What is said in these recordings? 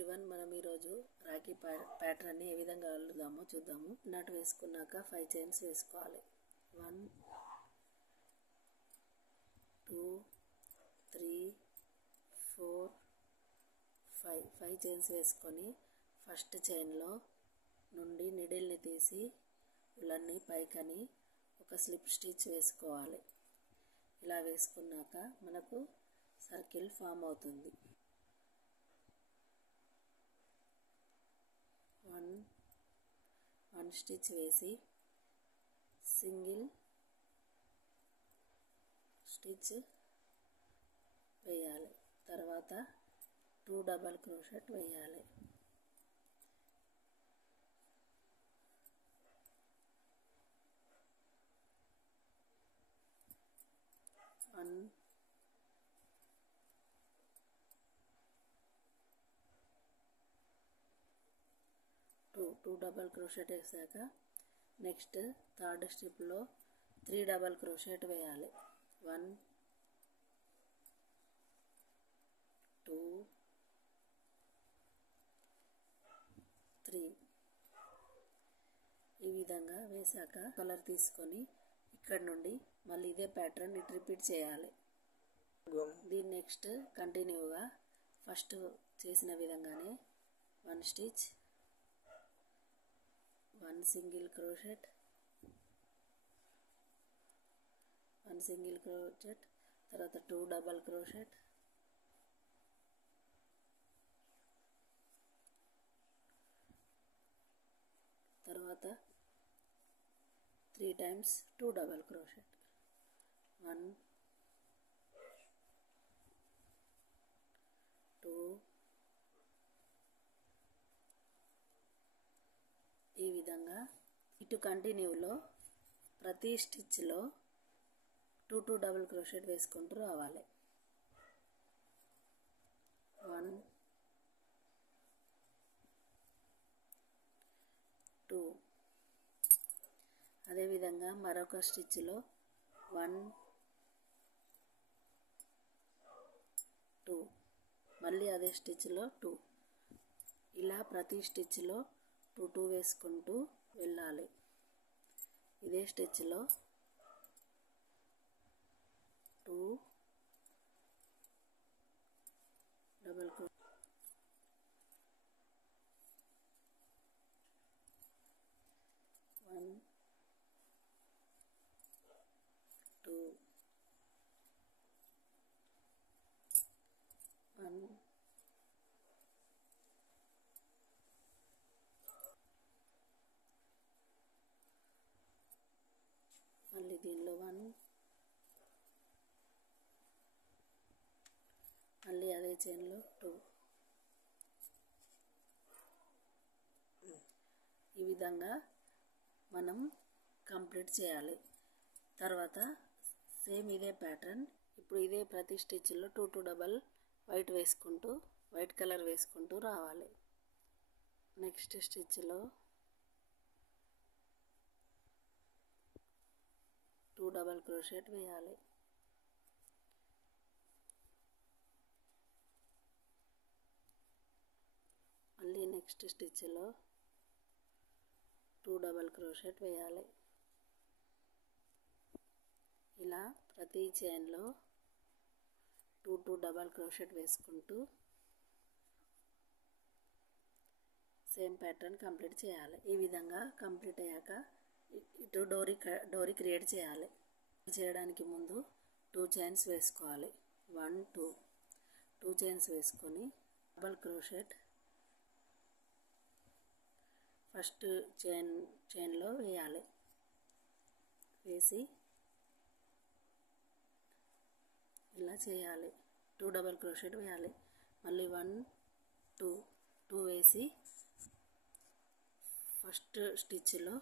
Everyone, మనం ఈరోజు రాఖీ ప్యాటర్న్ని ఏ విధంగా అల్లుదామో చూద్దాము. నాట్ వేసుకున్నాక 5 చైన్స్ వేసుకోవాలి. 1 2 3 4 5 చైన్స్ వేసుకొని ఫస్ట్ చైన్లో నుండి నిడిల్ని తీసి ఉలన్ని పైకని ఒక స్లిప్ స్టిచ్ వేసుకోవాలి. ఇలా వేసుకున్నాక మనకు సర్కిల్ ఫామ్ అవుతుంది. 1 స్టిచ్ వేసి సింగిల్ స్టిచ్ వేయాలి. తర్వాత 2 డబల్ క్రోషెట్ వేయాలి. టూ డబల్ క్రోషెట్ వేసాక నెక్స్ట్ థర్డ్ స్టెప్లో 3 డబల్ క్రోషెట్ వేయాలి. 1 2 3 ఈ విధంగా వేసాక కలర్ తీసుకొని ఇక్కడ నుండి మళ్ళీ ఇదే ప్యాటర్న్ ఇటు రిపీట్ చేయాలి. దీని నెక్స్ట్ కంటిన్యూగా ఫస్ట్ చేసిన విధంగానే 1 stitch, 1 single crochet, 1 single crochet, తర్వాత 2 డబల్ క్రోషెట్, తర్వాత 3 టైమ్స్ 2 డబల్ క్రోషెట్, 1 2 ఈ విధంగా ఇటు కంటిన్యూలో ప్రతి స్టిచ్లో 2 డబుల్ క్రోషెట్ వేసుకుంటూ రావాలి. 1 2 అదేవిధంగా మరొక స్టిచ్లో 1 2 మళ్ళీ అదే స్టిచ్లో 2 ఇలా ప్రతి స్టిచ్లో 2 వేసుకుంటూ వెళ్ళాలి. ఇదే స్టిచ్లో 2 డబల్ క్రోషెట్, 1 2 1 మళ్ళీ దీనిలో 1 మళ్ళీ అదే చైన్లో 2 ఈ విధంగా మనం కంప్లీట్ చేయాలి. తర్వాత సేమ్ ఇదే ప్యాటర్న్ ఇప్పుడు ఇదే ప్రతి స్టిచ్లో 2 డబల్ వైట్ కలర్ వేసుకుంటూ రావాలి. నెక్స్ట్ స్టిచ్లో 2 డబల్ క్రోషెట్ వేయాలి. మళ్ళీ నెక్స్ట్ స్టిచ్లో 2 డబల్ క్రోషెట్ వేయాలి. ఇలా ప్రతి చైన్లో 2 డబల్ క్రోషెట్ వేసుకుంటూ సేమ్ ప్యాటర్న్ కంప్లీట్ చేయాలి. ఈ విధంగా కంప్లీట్ అయ్యాక ఇటు డోరీ క్రియేట్ చేయాలి. చేయడానికి ముందు 2 చైన్స్ వేసుకోవాలి. 1 2 చైన్స్ వేసుకొని డబల్ క్రోషెట్ ఫస్ట్ చైన్లో వేయాలి. వేసి ఇలా చేయాలి. 2 డబల్ క్రోషెట్ వేయాలి. మళ్ళీ 1 2 వేసి ఫస్ట్ స్టిచ్లో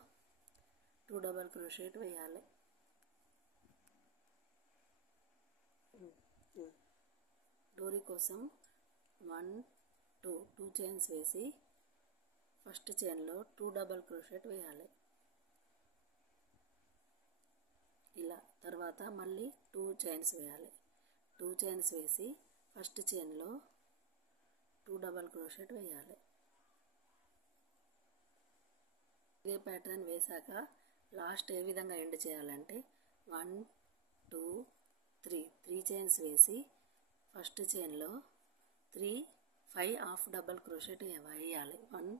2 డబల్ క్రోషెట్ వేయాలి. డోరీ కోసం 1 2 చైన్స్ వేసి ఫస్ట్ చైన్లో 2 డబల్ క్రోషెట్ వేయాలి. ఇలా తర్వాత మళ్ళీ 2 చైన్స్ వేయాలి. 2 చైన్స్ వేసి ఫస్ట్ చైన్లో 2 డబల్ క్రోషెట్ వేయాలి. ఇదే ప్యాటర్న్ వేసాక లాస్ట్ ఏ విధంగా ఎండ్ చేయాలంటే 1 2 3 చైన్స్ వేసి ఫస్ట్ చైన్లో 5 హాఫ్ డబల్ క్రోషెట్ వేయాలి. 1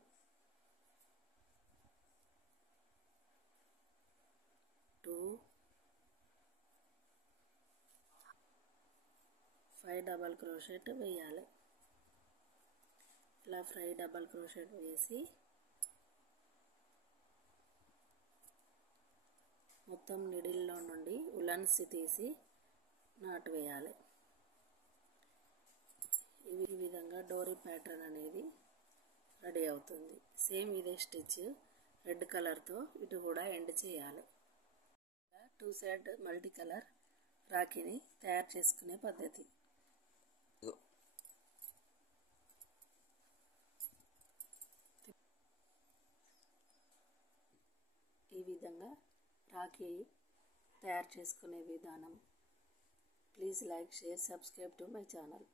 2 5 డబల్ క్రోషెట్ వేయాలి. ఇలా 5 డబల్ క్రోషెట్ వేసి మొత్తం నిడిల్లో నుండి ఉలన్స్ తీసి నాటు వేయాలి. ఈ విధంగా డోరీ ప్యాటర్న్ అనేది రెడీ అవుతుంది. సేమ్ ఇదే స్టిచ్ రెడ్ కలర్తో ఇటు కూడా ఎండ్ చేయాలి. 2 సైడ్ మల్టీ కలర్ రాఖీని తయారు చేసుకునే పద్ధతి. ఈ విధంగా రాఖీ తయారు చేసుకునే విధానం. Please like, share, subscribe to my channel.